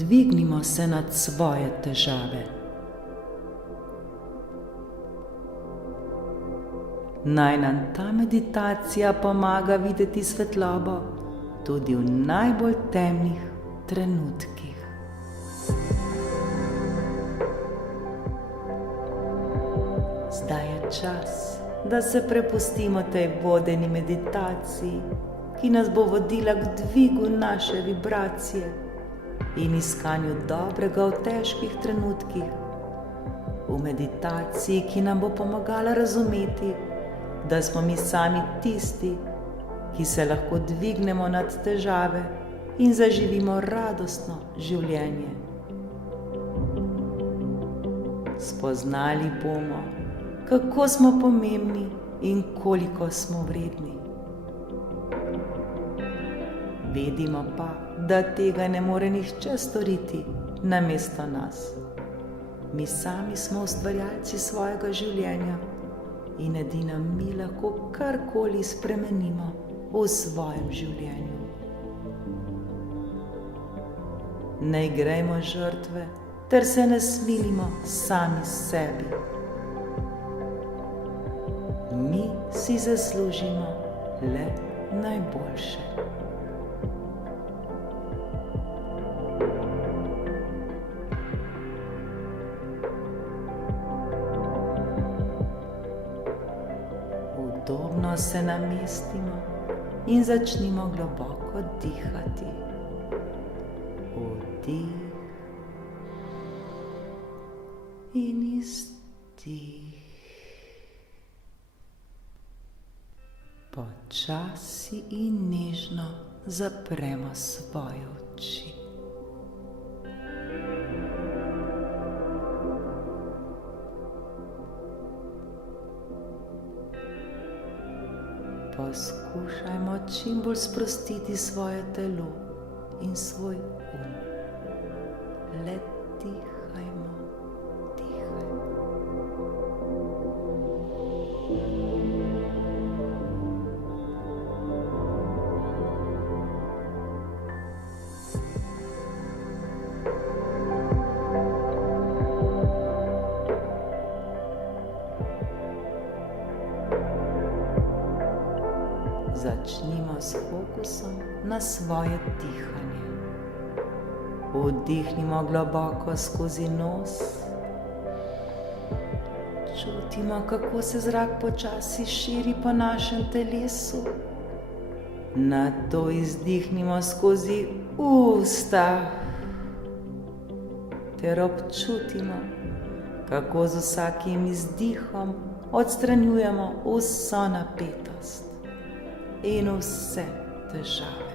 dvignimo se nad svoje težave. Naj nam ta meditacija pomaga videti svetlobo tudi v najbolj temnih trenutkih. Zdaj je čas, da se prepustimo tej vodeni meditaciji, ki nas bo vodila k dvigu naše vibracije in iskanju dobrega v težkih trenutkih. V meditaciji, ki nam bo pomagala razumeti, da smo mi sami tisti, ki se lahko dvignemo nad težave in zaživimo radostno življenje. Spoznali bomo, kako smo pomembni in koliko smo vredni. Vedimo pa, da tega ne more nihče storiti namesto nas. Mi sami smo ustvarjalci svojega življenja in edino mi lahko karkoli spremenimo v svojem življenju. Ne igrajmo žrtve ter se ne smilimo sami sebi. Mi si zaslužimo le najboljše. Udobno se namestimo in začnimo globoko dihati. Vdih in izdih. Počasi in nežno zapremo svoje oči. Poskušajmo čim bolj sprostiti svoje telo in svoj um. Le dihajmo, dihajmo. Začnimo s fokusom na svoje dihanje. Vdihnimo globoko skozi nos. Čutimo, kako se zrak počasi širi po našem telesu. Nato izdihnimo skozi usta ter občutimo, kako z vsakim izdihom odstranjujemo vso napetost in vse težave.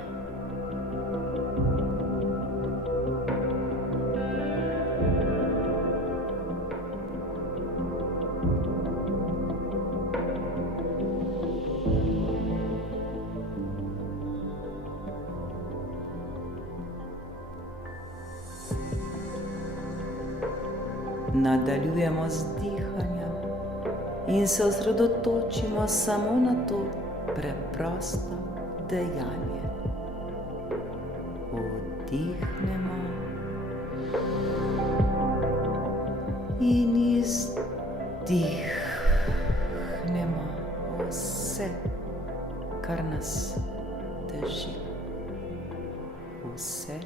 Nadaljujemo z dihanjem in se osredotočimo samo na to preprosto dejanje. Vdihnemo in izdihnemo vse, kar nas teži. Vse,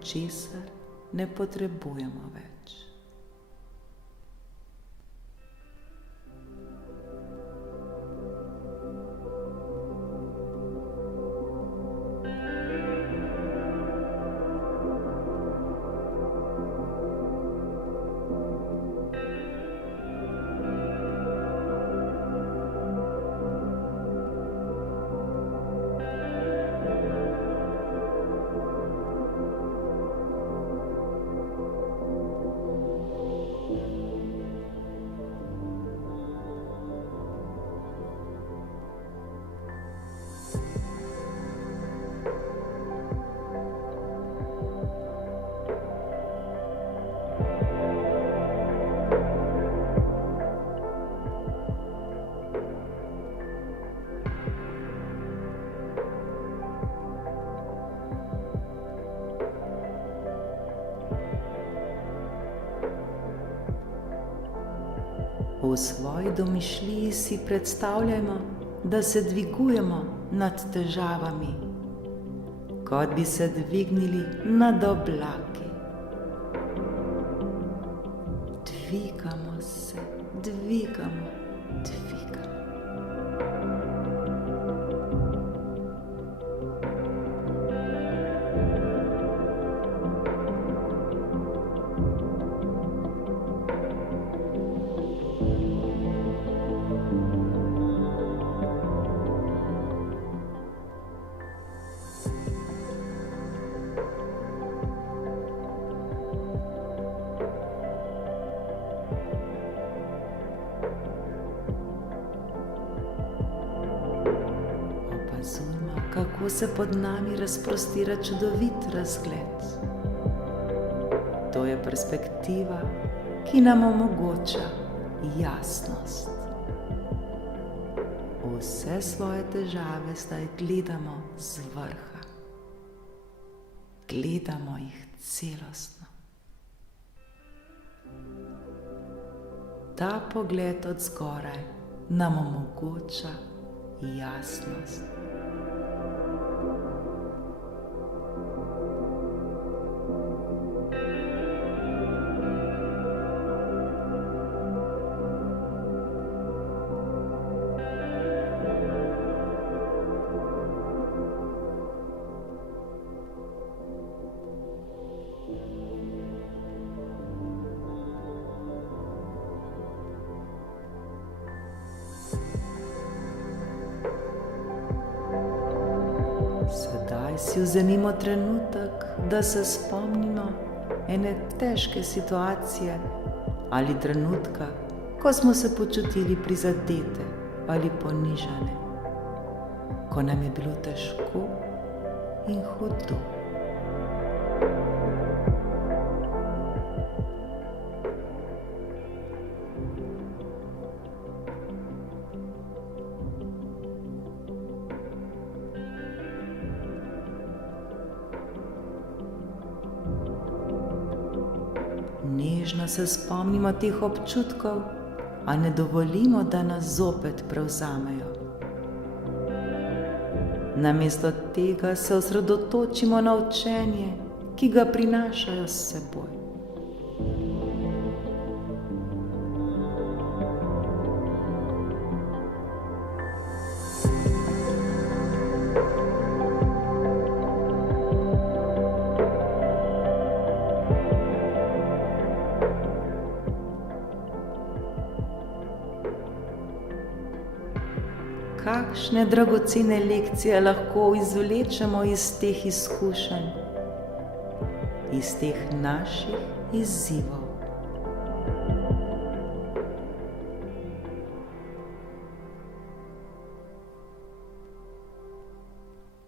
česar ne potrebujemo več. V svoji domišljiji si predstavljajmo, da se dvigujemo nad težavami, kot bi se dvignili nad oblaki. Dvigamo se, dvigamo, dvigamo. Opazujmo, kako se pod nami razprostira čudovit razgled. To je perspektiva, ki nam omogoča jasnost. Vse svoje težave zdaj gledamo z vrha. Gledamo jih celostno. Ta pogled od zgoraj nam omogoča jasnost. Sedaj si vzemimo trenutek, da se spomnimo ene težke situacije ali trenutka, ko smo se počutili prizadete ali ponižane, ko nam je bilo težko in hudo. Nežno se spomnimo teh občutkov, a ne dovolimo, da nas zopet prevzamejo. Namesto tega se osredotočimo na učenje, ki ga prinašajo s seboj. Kakšne dragocene lekcije lahko izvlečemo iz teh izkušenj, iz teh naših izzivov.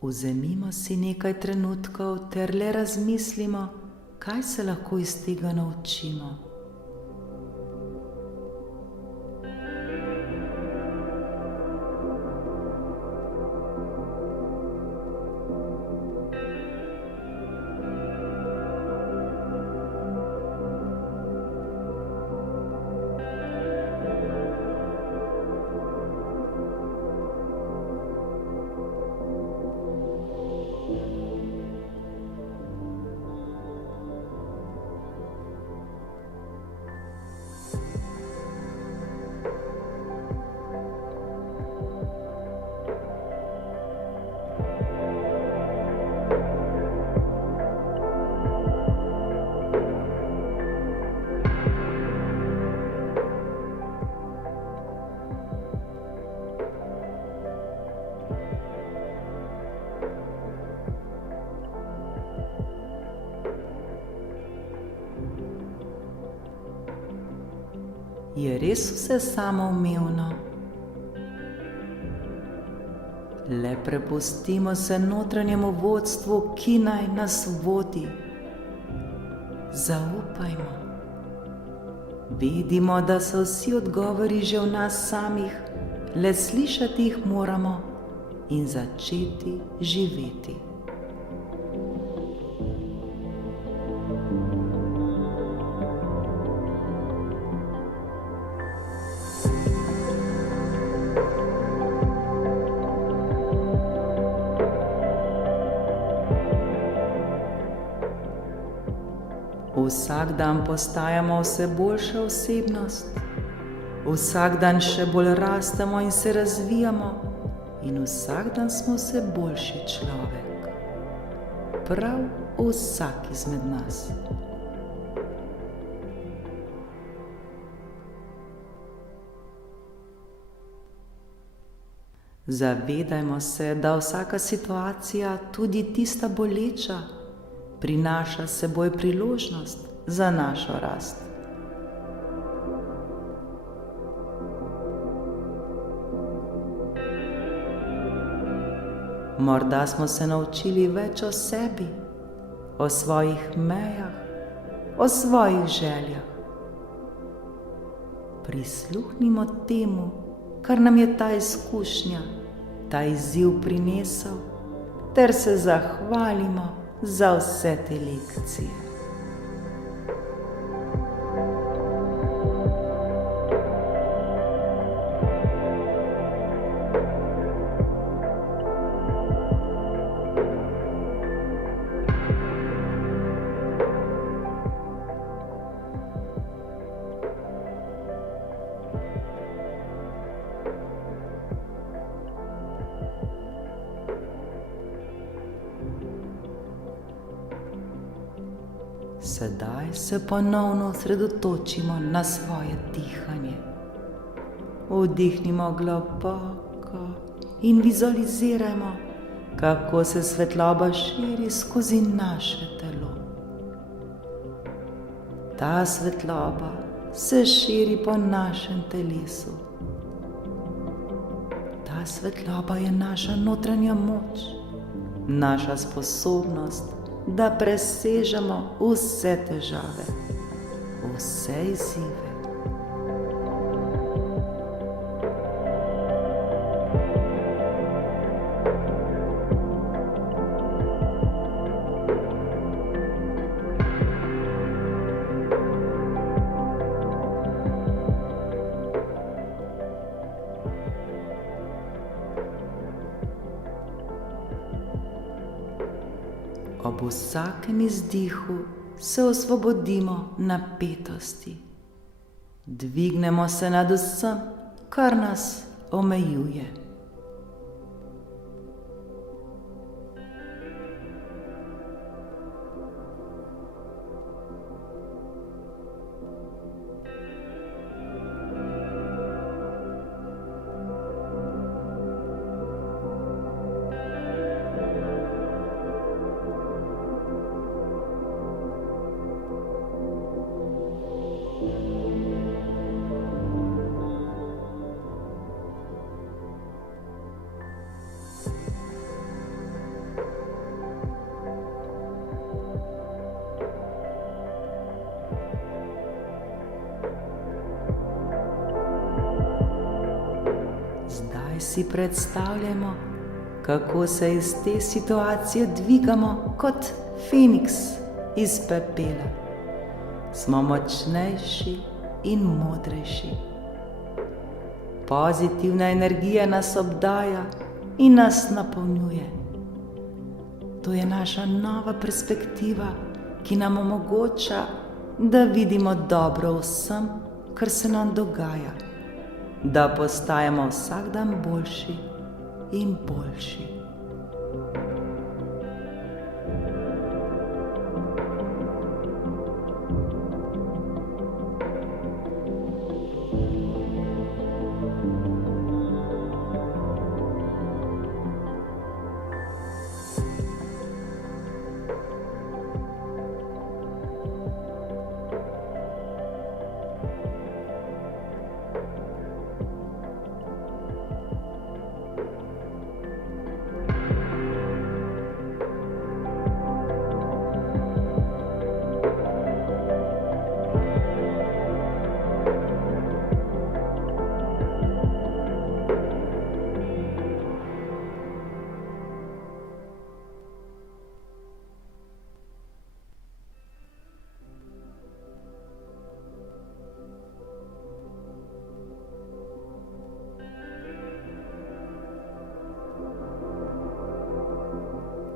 Vzemimo si nekaj trenutkov ter le razmislimo, kaj se lahko iz tega naučimo. Je res vse samoumevno? Le prepustimo se notranjemu vodstvu, ki naj nas vodi. Zaupajmo. Vidimo, da so vsi odgovori že v nas samih, le slišati jih moramo in začeti živeti. Vsak dan postajamo vse boljša osebnost, vsak dan še bolj rastemo in se razvijamo in vsak dan smo vse boljši človek. Prav vsak izmed nas. Zavedajmo se, da vsaka situacija, tudi tista boleča, prinaša s seboj priložnost za našo rast. Morda smo se naučili več o sebi, o svojih mejah, o svojih željah. Prisluhnimo temu, kar nam je ta izkušnja, ta izziv prinesel, ter se zahvalimo za vse te lekcije. Sedaj se ponovno osredotočimo na svoje dihanje. Vdihnimo globoko in vizualizirajmo, kako se svetloba širi skozi naše telo. Ta svetloba se širi po našem telesu. Ta svetloba je naša notranja moč, naša sposobnost, da presežemo vse težave, vse izzive. Ob vsakem izdihu se osvobodimo napetosti. Dvignemo se nad vsem, kar nas omejuje. Zdaj si predstavljamo, kako se iz te situacije dvigamo kot Feniks iz pepela. Smo močnejši in modrejši. Pozitivna energija nas obdaja in nas napolnjuje. To je naša nova perspektiva, ki nam omogoča, da vidimo dobro vsem, kar se nam dogaja, da postajamo vsak dan boljši in boljši.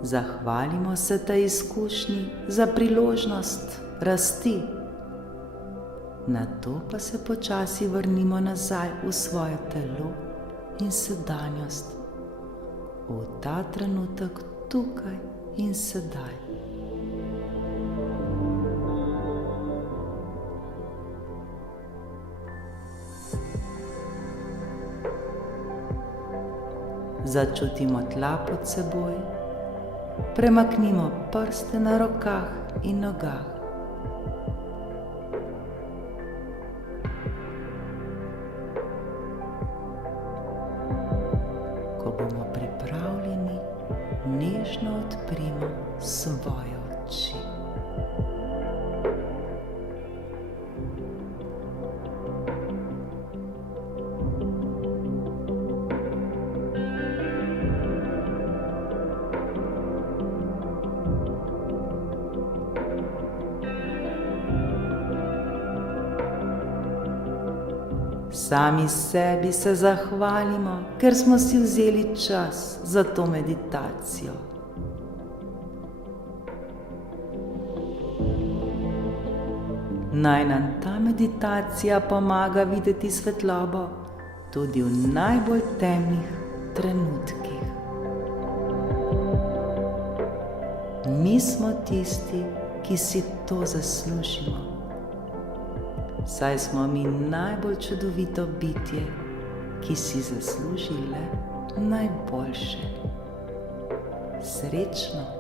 Zahvalimo se tej izkušnji za priložnost, rasti. Nato pa se počasi vrnimo nazaj v svoje telo in sedanjost, v ta trenutek tukaj in sedaj. Začutimo tla pod seboj, premaknimo prste na rokah in nogah. Ko bomo pripravljeni, nežno odprimo svoje oči. Sami sebi se zahvalimo, ker smo si vzeli čas za to meditacijo. Naj nam ta meditacija pomaga videti svetlobo tudi v najbolj temnih trenutkih. Mi smo tisti, ki si to zaslužimo. Saj smo mi najbolj čudovito bitje, ki si zasluži le najboljše. Srečno!